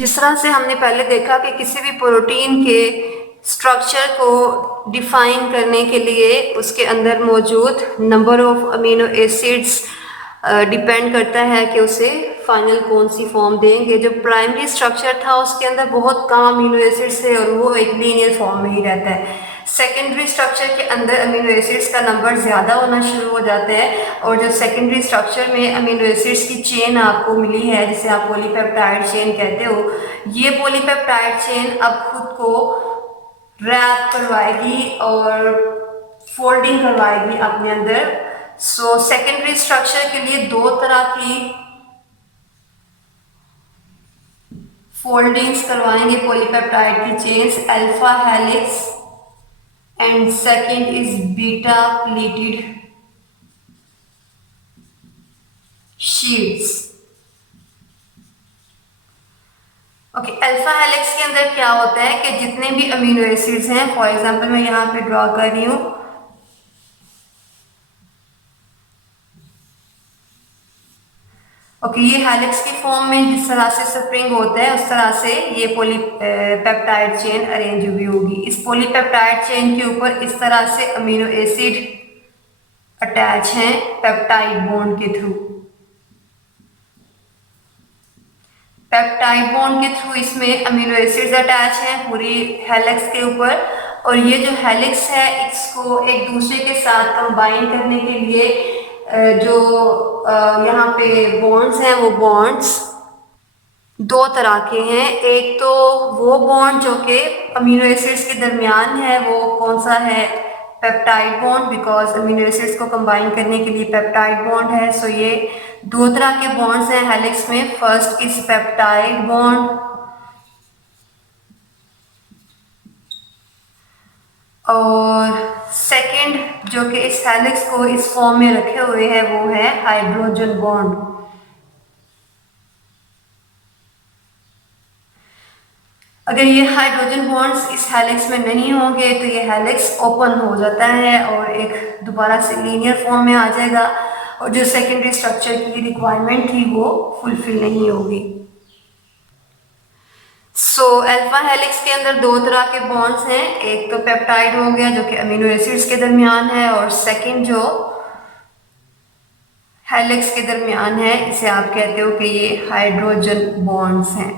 जिस तरह से हमने पहले देखा कि किसी भी प्रोटीन के स्ट्रक्चर को डिफाइन करने के लिए उसके अंदर मौजूद number of amino acids depend करता है कि उसे फाइनल कौन सी फॉर्म देंगे। जो प्राइमरी स्ट्रक्चर था उसके अंदर बहुत कम अमीनो एसिड्स थे और वो एक लीनियर फॉर्म में ही रहता है। सेकेंडरी स्ट्रक्चर के अंदर अमीनो एसिड्स का नंबर ज़्यादा होना शुरू हो जाता है और जो सेकेंडरी स्ट्रक्चर में अमीनो एसिड्स की चेन आपको मिली है जिसे आप पॉलीपेप्टाइड चेन कहते हो, ये पॉलीपेप्टाइड चेन अब खुद को रैप करवाएगी और फोल्डिंग करवाएगी अपने अंदर। सो सेकेंडरी स्ट्रक्चर के लिए दो तरह की फोल्डिंग्स करवाएंगे पॉलीपेप्टाइड की chains, alpha helix and second is beta pleated sheets। Okay, alpha helix के अंदर क्या होता है कि जितने भी अमीनो एसिड्स हैं, फॉर एग्जांपल मैं यहां पे ड्रॉ कर रही हूं, ओके, ये हेलिक्स की फॉर्म में जिस तरह से स्प्रिंग होता है उस तरह से ये पॉलीपेप्टाइड चेन अरेंज हुई होगी। इस पॉलीपेप्टाइड चेन के ऊपर इस तरह से अमीनो एसिड अटैच हैं पेप्टाइड बॉन्ड के थ्रू। पेप्टाइड बॉन्ड के थ्रू इसमें अमीनो एसिड्स अटैच हैं पूरी हेलिक्स के ऊपर, और ये जो हेलिक्स है इसको एक दूसरे के साथ कंबाइन करने के लिए जो यहाँ पे बॉन्ड्स हैं वो बॉन्ड्स दो तरह के हैं। एक तो वो बॉन्ड जो कि अमीनो एसिड्स के दरमियान है, वो कौन सा है, peptide bond, because amino acids को कंबाइन करने के लिए पेप्टाइड बॉन्ड है। सो ये दो तरह के बॉन्ड्स हैं हेलिक्स में। फर्स्ट इज पेप्टाइड बॉन्ड और सेकंड जो कि इस हेलिक्स को इस फॉर्म में रखे हुए है वो है हाइड्रोजन बॉन्ड। अगर ये हाइड्रोजन बॉन्ड्स इस हेलिक्स में नहीं होंगे तो ये हेलिक्स ओपन हो जाता है और एक दोबारा से लीनियर फॉर्म में आ जाएगा और जो सेकेंडरी स्ट्रक्चर की रिक्वायरमेंट थी वो फुलफिल नहीं होगी। सो अल्फा हेलिक्स के अंदर दो तरह के बॉन्ड्स हैं, एक तो पेप्टाइड हो गया जो कि अमीनो एसिड्स के दरमियान है, और सेकंड जो हेलिक्स के दरमियान है इसे आप कहते हो कि ये हाइड्रोजन बॉन्ड्स हैं।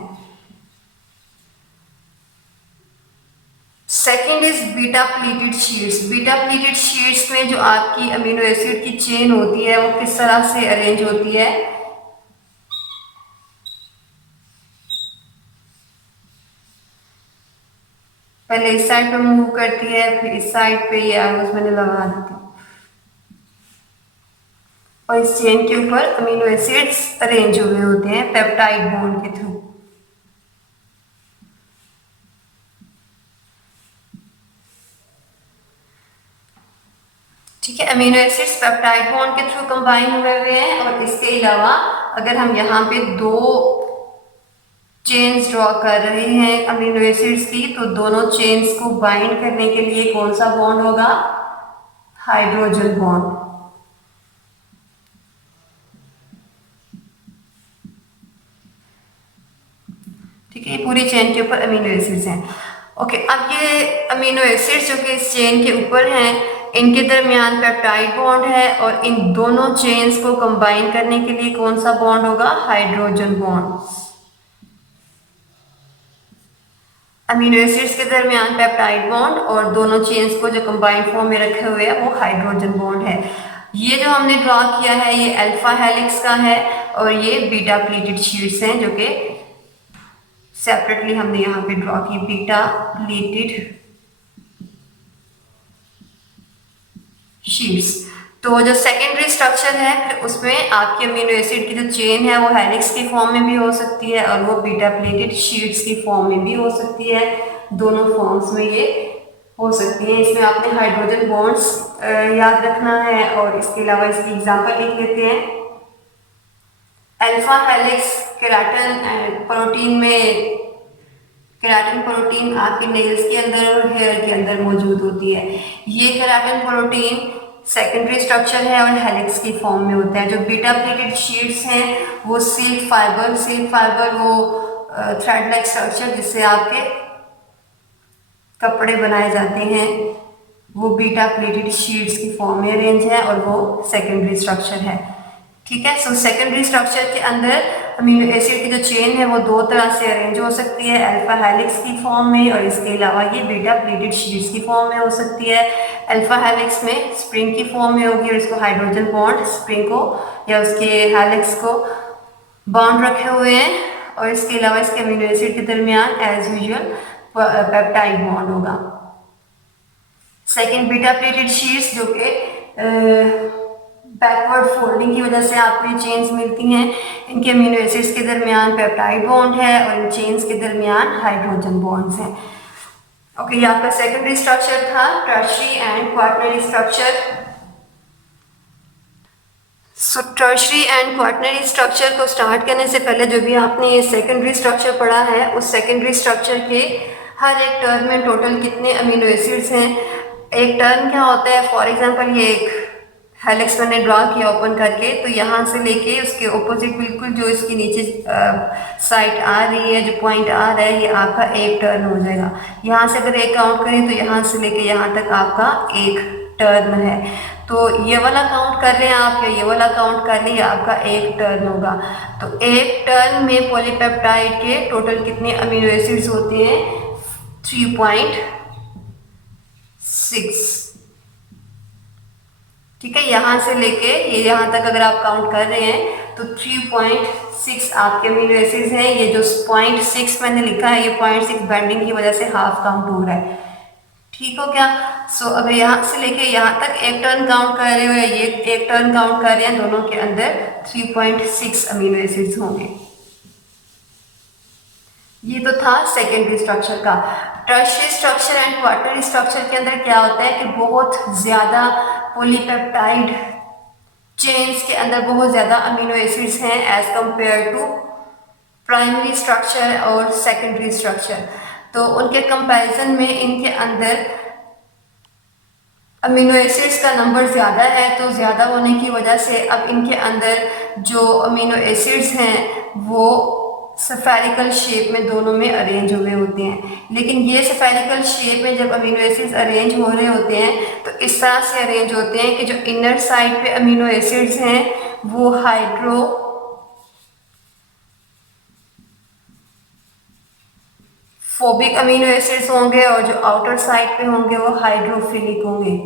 Second is beta pleated sheets. Beta pleated sheets में जो आपकी अमीनो एसिड की चेन होती है वो किस तरह से अरेंज होती है, पहले इस साइड पे मूव करती है फिर इस साइड पे, ये आगोश मैंने लगा देती हूँ और इस चेन के ऊपर अमीनो एसिड्स अरेंज हुए होते हैं पेप्टाइड बॉन्ड के थ्रू। ठीक है, अमीनो एसिड्स पेप्टाइड बॉन्ड के थ्रू कंबाइन हुए हुए हैं। और इसके अलावा अगर हम यहाँ पे दो चेन्स ड्रॉ कर रहे हैं अमीनो एसिड्स की, तो दोनों चेन्स को बाइंड करने के लिए कौन सा बॉन्ड होगा, हाइड्रोजन बॉन्ड। ठीक है, ये पूरी चेन के ऊपर अमीनो एसिड्स हैं। ओके, अब ये अमीनो एसिड्स जो कि इस चेन के ऊपर हैं इनके दरमियान पेप्टाइड बॉन्ड है और इन दोनों चेन्स को कंबाइन करने के लिए कौन सा बॉन्ड होगा, हाइड्रोजन बॉन्ड। अमीनो एसिड्स के दरमियान पेप्टाइड बॉन्ड और दोनों चेन्स को जो कंबाइंड फॉर्म में रखे हुए हैं वो हाइड्रोजन बॉन्ड है। ये जो हमने ड्रॉ किया है ये अल्फा हेलिक्स का है और ये बीटा प्लीटेड शीट्स हैं जो कि सेपरेटली हमने यहाँ पे ड्रॉ की, बीटा प्लीटेड शीट्स। तो जो सेकेंडरी स्ट्रक्चर है फिर उसमें आपकी अमीनो एसिड की जो चेन है वो हेलिक्स की फॉर्म में भी हो सकती है और वो बीटा प्लेटेड शीट्स की फॉर्म में भी हो सकती है। दोनों फॉर्म्स में ये हो सकती है। इसमें आपने हाइड्रोजन बॉन्ड्स याद रखना है और इसके अलावा इसकी एग्जांपल लिख लेते हैं। अल्फा हेलिक्स केराटिन प्रोटीन में, केराटिन प्रोटीन आपके नेल्स के अंदर और हेयर के अंदर मौजूद होती है। ये केराटिन प्रोटीन सेकेंडरी स्ट्रक्चर है और हेलिक्स की फॉर्म में होता है। जो बीटा प्लेटेड शीट्स हैं वो सिल्क फाइबर वो थ्रेड लाइक स्ट्रक्चर जिससे आपके कपड़े बनाए जाते हैं, वो बीटा प्लेटेड शीट्स की फॉर्म में अरेंज है और वो सेकेंडरी स्ट्रक्चर है। ठीक है, सो सेकेंडरी स्ट्रक्चर के अंदर अमीनो एसिड की जो चेन है वो दो तरह से अरेंज हो सकती है, अल्फा हेलिक्स की फॉर्म में और इसके अलावा ये बीटा प्लेटेड शीट्स की फॉर्म में हो सकती है। अल्फा हेलिक्स में स्प्रिंग की फॉर्म में होगी और इसको हाइड्रोजन बॉन्ड स्प्रिंग को या उसके हेलिक्स को बॉन्ड रखे हुए हैं और इसके अलावा इसके अमीनो एसिड के दरमियान एज यूजुअल पेप्टाइड बॉन्ड होगा। सेकेंड बीटा प्लेटेड शीट्स जो कि बैकवर्ड फोल्डिंग की वजह से आपको ये चेन्स मिलती हैं, इनके अमीनो एसिड्स के दरमियान पेप्टाइड बॉन्ड है और इन चेन्स के दरमियान हाइड्रोजन बॉन्ड्स हैं। ओके, ये आपका सेकेंडरी स्ट्रक्चर था, tertiary and quaternary structure. So tertiary and quaternary structure को स्टार्ट करने से पहले जो भी आपने ये सेकेंडरी स्ट्रक्चर पढ़ा है, उस सेकेंडरी स्ट्रक्चर के हर एक टर्म में टोटल कितने अमीनो एसिड्स हैं। एक टर्म क्या होता है, फॉर एग्जांपल ये एक हेलिक्स मैंने ड्रॉ किया ओपन करके, तो यहाँ से लेके उसके ऑपोजिट बिल्कुल जो इसकी नीचे साइड आ रही है, जो पॉइंट आ रहा है, ये आपका एक टर्न हो जाएगा। यहाँ से अगर एक काउंट करें तो यहाँ से लेके यहाँ तक आपका एक टर्न है। तो ये वाला काउंट कर रहे हैं आप या ये वाला काउंट कर रहे हैं, आपका एक टर्न होगा। तो एक टर्न में पॉलीपेप्टाइड के टोटल कितने अमीनो एसिड्स होते हैं, 3.6। ठीक है, यहाँ से लेके ये यहाँ तक अगर आप काउंट कर रहे हैं तो 3.6 आपके अमीनो एसिड्स हैं। ये जो 0.6 मैंने लिखा है, ये 0.6 बेंडिंग की वजह से हाफ काउंट हो रहा है। ठीक हो गया। सो अगर यहाँ से लेके यहाँ तक एक टर्न काउंट कर रहे हो या ये एक टर्न काउंट कर रहे हैं, दोनों के अंदर 3.6 अमीनो एसिड्स होंगे। ये तो था सेकेंडरी स्ट्रक्चर का। Tertiary structure and quaternary structure के अंदर क्या होता है कि बहुत ज़्यादा पॉलीपेप्टाइड चेन्स के अंदर बहुत ज़्यादा अमीनो एसिड्स हैं as compare to primary structure और सेकेंडरी स्ट्रक्चर। तो उनके कंपैरिजन में इनके अंदर अमीनो एसिड्स का नंबर ज़्यादा है, तो ज़्यादा होने की वजह से अब इनके अंदर जो अमीनो एसिड्स हैं वो सफेरिकल शेप में दोनों में अरेंज हुए होते हैं। लेकिन ये सफेरिकल शेप में जब अमीनो एसिड्स अरेंज हो रहे होते हैं तो इस तरह से अरेंज होते हैं कि जो इनर साइड पे अमीनो एसिड्स हैं वो हाइड्रोफोबिक अमीनो एसिड्स होंगे और जो आउटर साइड पे होंगे वो हाइड्रोफिलिक होंगे।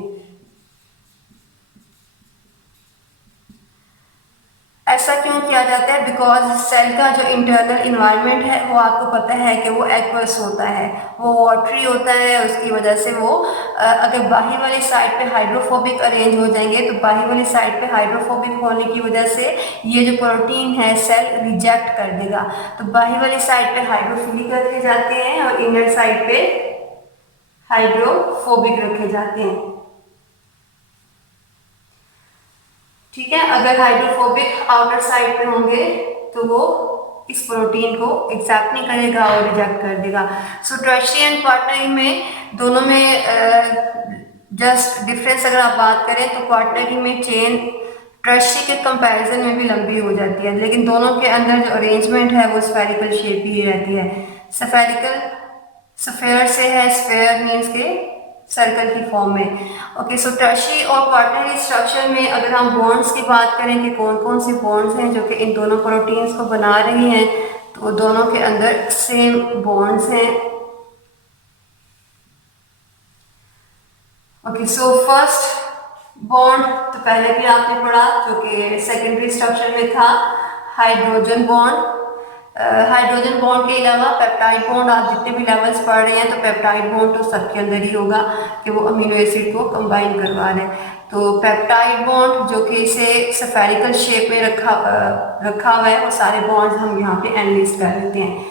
ऐसा क्यों किया जाता है, बिकॉज सेल का जो इंटरनल इन्वायरमेंट है वो आपको पता है कि वो एक्वस होता है, वो वाटरी होता है। उसकी वजह से वो अगर बाहरी वाली साइड पे हाइड्रोफोबिक अरेंज हो जाएंगे तो बाहरी वाली साइड पे हाइड्रोफोबिक होने की वजह से ये जो प्रोटीन है सेल रिजेक्ट कर देगा। तो बाहरी वाली साइड पे हाइड्रोफिलिक रखे जाते हैं और इनर साइड पे हाइड्रोफोबिक रखे जाते हैं। ठीक है, अगर हाइड्रोफोबिक आउटर साइड पे होंगे तो वो इस प्रोटीन को एक्सेप्ट नहीं करेगा और रिजेक्ट कर देगा। सो टर्शियरी एंड क्वार्टनरी में दोनों में जस्ट डिफरेंस अगर आप बात करें तो क्वार्टनरी में चेन टर्शियरी के कंपैरिजन में भी लंबी हो जाती है, लेकिन दोनों के अंदर जो अरेंजमेंट है वो स्फेरिकल शेप ही रहती है। स्फेरिकल स्फेयर से है, स्फेयर मीन्स के सर्कल की फॉर्म में। ओके, सो टर्शियरी और क्वार्टनरी स्ट्रक्चर में अगर हम बॉन्ड्स की बात करें कि कौन कौन से बॉन्ड्स हैं जो कि इन दोनों प्रोटीन्स को बना रही हैं, तो दोनों के अंदर सेम बॉन्ड्स हैं। ओके, सो फर्स्ट बॉन्ड तो पहले भी आपने पढ़ा जो कि सेकेंडरी स्ट्रक्चर में था, हाइड्रोजन बॉन्ड। हाइड्रोजन बॉन्ड के अलावा पेप्टाइड बॉन्ड आप जितने भी लेवल्स पढ़ रहे हैं तो पेप्टाइड बॉन्ड तो सबके अंदर ही होगा कि वो अमीनो एसिड को कंबाइन करवा रहे हैं। तो पेप्टाइड बॉन्ड जो कि इसे स्फेरिकल शेप में रखा हुआ है, वो सारे बॉन्ड्स हम यहाँ पे एनालाइज कर लेते हैं।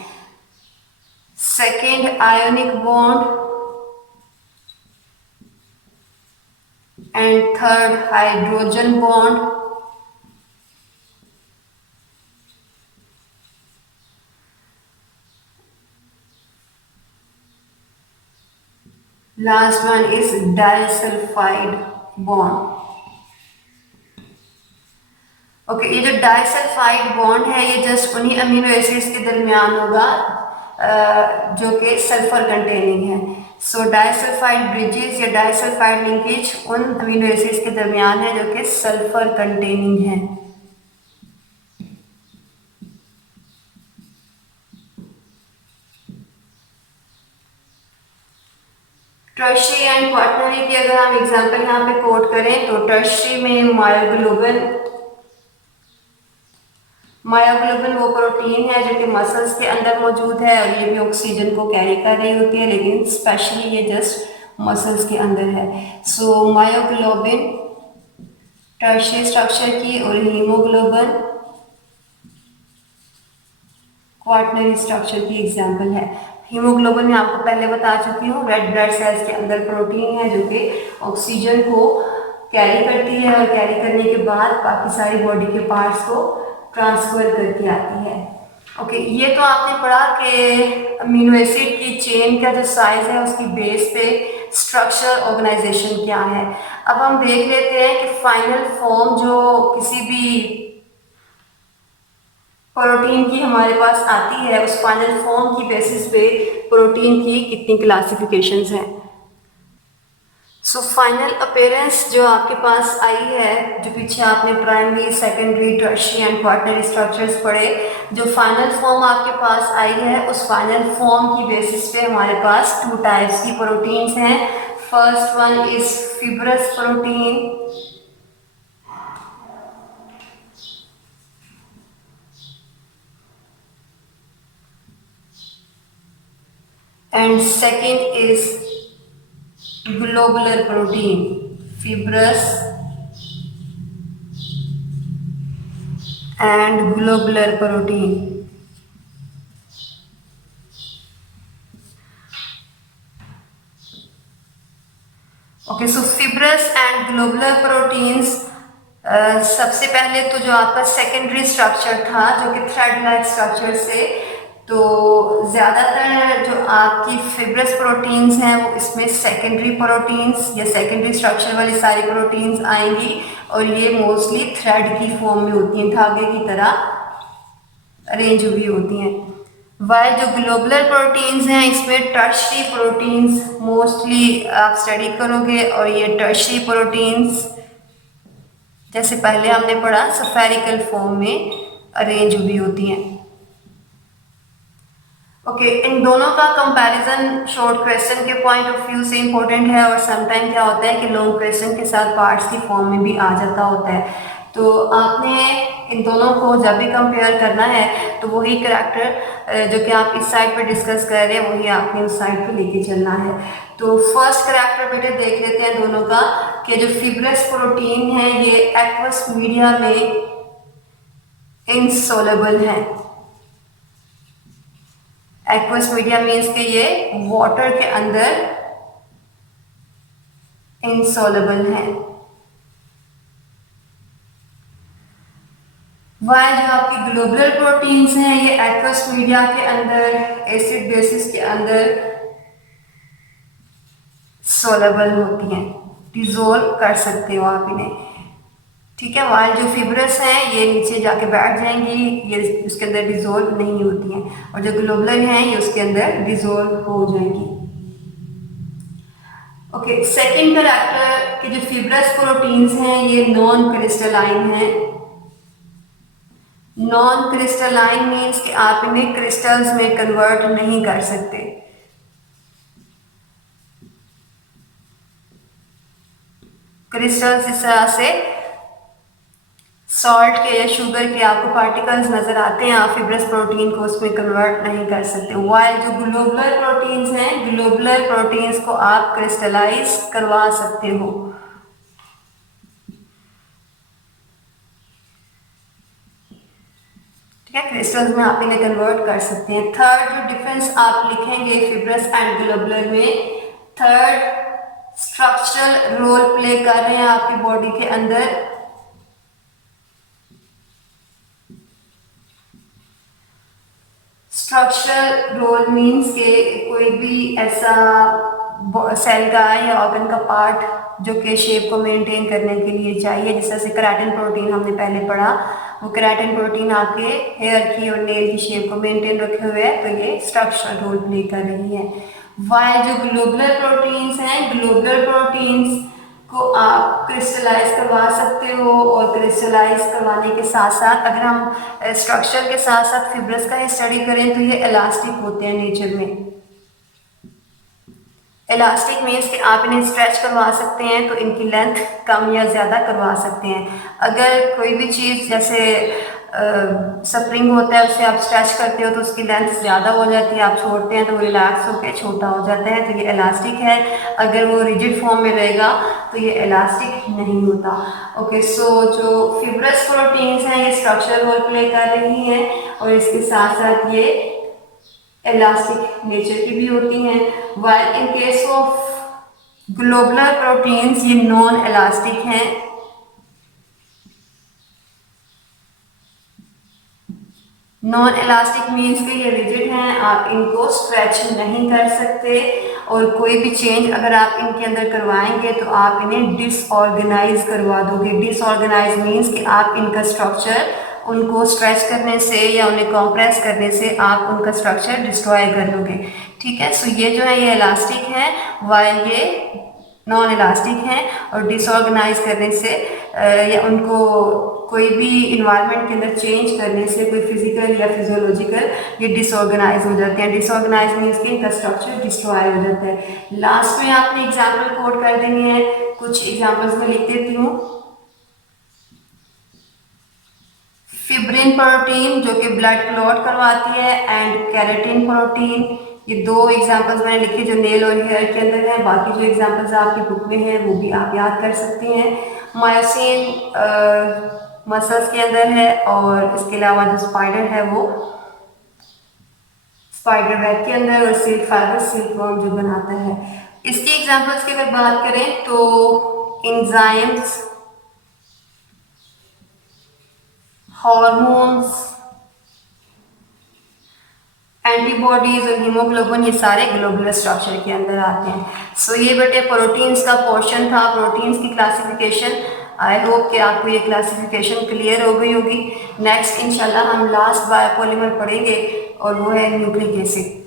Second ionic bond and third hydrogen bond. Last one is disulfide bond. Okay, ये जो डाइसल्फाइड बॉन्ड है ये जस्ट उन्हीं अमीनो एसिड्स के दरमियान होगा जो कि सल्फर कंटेनिंग है। सो डाइसल्फाइड ब्रिजेस या डाइसल्फाइड लिंकेज उन अमीनो एसिड्स के दरमियान है जो कि सल्फर कंटेनिंग है। टर्शियरी एंड क्वाटरनरी की अगर हम एग्जांपल यहाँ पे कोट करें तो टर्शियरी में मायोग्लोबिन वो प्रोटीन है जो कि मसल्स के अंदर मौजूद है और ये भी ऑक्सीजन को कैरी कर रही होती है, लेकिन स्पेशली ये जस्ट मसल्स के अंदर है। सो मायोग्लोबिन टर्शियरी स्ट्रक्चर की और हीमोग्लोबिन क्वाटरनरी स्ट्रक्चर की एग्जाम्पल है। हीमोग्लोबिन मैं आपको पहले बता चुकी हूँ, रेड ब्लड सेल्स के अंदर प्रोटीन है जो कि ऑक्सीजन को कैरी करती है और कैरी करने के बाद बाकी सारी बॉडी के पार्ट्स को ट्रांसफर करके आती है। ओके, ये तो आपने पढ़ा कि अमीनो एसिड की चेन का जो साइज है उसकी बेस पे स्ट्रक्चर ऑर्गेनाइजेशन क्या है। अब हम देख लेते हैं कि फाइनल फॉर्म जो किसी भी प्रोटीन की हमारे पास आती है उस फाइनल फॉर्म की बेसिस पे प्रोटीन की कितनी क्लासिफिकेशंस हैं। सो फाइनल अपीयरेंस जो आपके पास आई है, जो पीछे आपने primary secondary tertiary and quaternary structures पढ़े, जो फाइनल फॉर्म आपके पास आई है उस फाइनल फॉर्म की बेसिस पे हमारे पास टू टाइप्स की प्रोटीन्स हैं। First one is fibrous protein and second is globular protein, fibrous and globular protein. Okay, so fibrous and globular proteins, सबसे पहले तो जो आपका सेकेंडरी स्ट्रक्चर था जो कि थ्रेड लाइक स्ट्रक्चर से, तो ज़्यादातर जो आपकी फिब्रस प्रोटीन्स हैं वो इसमें सेकेंडरी प्रोटीन्स या सेकेंडरी स्ट्रक्चर वाली सारी प्रोटीन्स आएंगी और ये मोस्टली थ्रेड की फॉर्म में होती हैं, धागे की तरह अरेंज हुई होती हैं। वाइल जो ग्लोबुलर प्रोटीन्स हैं इसमें टर्शियरी प्रोटीन्स मोस्टली आप स्टडी करोगे और ये टर्शियरी प्रोटीन्स जैसे पहले हमने पढ़ा स्फेरिकल फॉर्म में अरेंज हुई होती हैं। ओके, इन दोनों का कंपैरिजन शॉर्ट क्वेश्चन के पॉइंट ऑफ व्यू से इम्पोर्टेंट है और समटाइम क्या होता है कि लॉन्ग क्वेश्चन के साथ पार्ट्स की फॉर्म में भी आ जाता होता है। तो आपने इन दोनों को जब भी कंपेयर करना है तो वही करैक्टर जो कि आप इस साइड पे डिस्कस कर रहे हैं वही आपने उस साइड पे लेके चलना है। तो फर्स्ट करैक्टर बेटे देख लेते हैं दोनों का कि जो फिब्रस प्रोटीन है ये एक्वस मीडिया में इनसोलेबल है। एक्वस मीडिया मीन्स कि ये वाटर के अंदर इनसोलेबल है। वह जो आपकी ग्लोबुलर प्रोटीन्स हैं ये एक्वस मीडिया के अंदर एसिड बेसिस के अंदर सोलेबल होती हैं, डिजोल्व कर सकते हो आप इन्हें, ठीक है। वाइल जो फिब्रस हैं ये नीचे जाके बैठ जाएंगी, ये उसके अंदर डिजोल्व नहीं होती हैं और जो ग्लोबुलर हैं ये उसके अंदर डिजोल्व हो जाएंगी। ओके, सेकेंड करैक्टर के जो फिब्रस प्रोटीन्स हैं ये नॉन क्रिस्टलाइन हैं। नॉन क्रिस्टलाइन मीन्स कि आप इन्हें क्रिस्टल्स में कन्वर्ट नहीं कर सकते। क्रिस्टल्स इस तरह से सॉल्ट के या शुगर के आपको पार्टिकल्स नजर आते हैं, आप फिब्रस प्रोटीन को उसमें कन्वर्ट नहीं कर सकते। वाइल जो ग्लोबुलर प्रोटीन्स हैं, ग्लोबुलर प्रोटीन्स को आप क्रिस्टलाइज करवा सकते हो। क्रिस्टल्स में आप इन्हें कन्वर्ट कर सकते हैं। थर्ड जो डिफरेंस आप लिखेंगे फिब्रस एंड ग्लोबुलर में, थर्ड स्ट्रक्चरल रोल प्ले कर रहे हैं आपकी बॉडी के अंदर। स्ट्रक्चरल रोल मीन्स के कोई भी ऐसा सेल का या ऑर्गन का पार्ट जो कि शेप को मेंटेन करने के लिए चाहिए, जिस तरह से केराटिन प्रोटीन हमने पहले पढ़ा, वो केराटिन प्रोटीन आपके हेयर की और नेल की शेप को मेंटेन रखे हुए है, तो ये स्ट्रक्चरल रोल प्ले कर रही है। वाइल जो ग्लोबुलर प्रोटीन्स हैं, ग्लोबुलर प्रोटीन्स को आप क्रिस्टलाइज करवा सकते हो, और क्रिस्टलाइज करवाने के साथ साथ अगर हम स्ट्रक्चर के साथ साथ फिब्रस का ही स्टडी करें तो ये इलास्टिक होते हैं नेचर में। इलास्टिक मीन्स कि आप इन्हें स्ट्रेच करवा सकते हैं, तो इनकी लेंथ कम या ज़्यादा करवा सकते हैं। अगर कोई भी चीज़ जैसे स्प्रिंग होता है, उससे आप स्ट्रेच करते हो तो उसकी लेंथ ज़्यादा हो जाती है, आप छोड़ते हैं तो वो रिलैक्स होकर छोटा हो जाता है, तो ये इलास्टिक है। अगर वो रिजिड फॉर्म में रहेगा तो ये इलास्टिक नहीं होता। ओके, सो जो फिब्रस प्रोटीन्स हैं ये स्ट्रक्चरल रोल प्ले कर रही हैं, और इसके साथ साथ ये इलास्टिक नेचर की भी होती हैं। While in case of globular proteins ये नॉन इलास्टिक हैं। नॉन इलास्टिक मीन्स के ये रिजिड हैं, आप इनको स्ट्रेच नहीं कर सकते, और कोई भी चेंज अगर आप इनके अंदर करवाएंगे तो आप इन्हें डिसऑर्गेनाइज करवा दोगे। डिसऑर्गेनाइज मीन्स कि आप इनका स्ट्रक्चर उनको स्ट्रेच करने से या उन्हें कॉम्प्रेस करने से आप उनका स्ट्रक्चर डिस्ट्रॉय कर दोगे। ठीक है, सो ये जो है ये इलास्टिक है, वाइल ये नॉन इलास्टिक हैं, और डिसऑर्गेनाइज करने से या उनको कोई भी इन्वायरमेंट के अंदर चेंज करने से, कोई फिजिकल या फिजियोलॉजिकल, ये डिसऑर्गेनाइज हो जाते हैं। डिसऑर्गेनाइज मीन्स कि इनका स्ट्रक्चर डिस्ट्रॉय हो जाता है। लास्ट में आपने एग्जाम्पल कोट कर देनी है, कुछ एग्जाम्पल्स में लिख देती हूँ। फिब्रिन प्रोटीन जो कि ब्लड क्लॉट करवाती है, एंड केराटिन प्रोटीन, ये दो एग्जांपल्स मैंने लिखे जो नेल और हेयर के अंदर हैं। बाकी जो एग्जांपल्स आपकी बुक में हैं वो भी आप याद कर सकते हैं। मायोसिन मसल्स के अंदर है, और इसके अलावा जो स्पाइडर है वो स्पाइडर वेब के अंदर, और सिल्क फाइबर सिल्क वर्म जो बनाता है। इसकी एग्जांपल्स की अगर बात करें तो एंजाइम्स, हॉर्मोन्स, एंटीबॉडीज और हीमोग्लोबिन, ये सारे ग्लोबुलर स्ट्रक्चर के अंदर आते हैं। सो ये बेटे प्रोटीन्स का पोर्शन था, प्रोटीन्स की क्लासिफिकेशन। आई होप कि आपको ये क्लासिफिकेशन क्लियर हो गई होगी। नेक्स्ट इंशाल्लाह हम लास्ट बायोपॉलीमर पढ़ेंगे, और वो है न्यूक्लिक एसिड।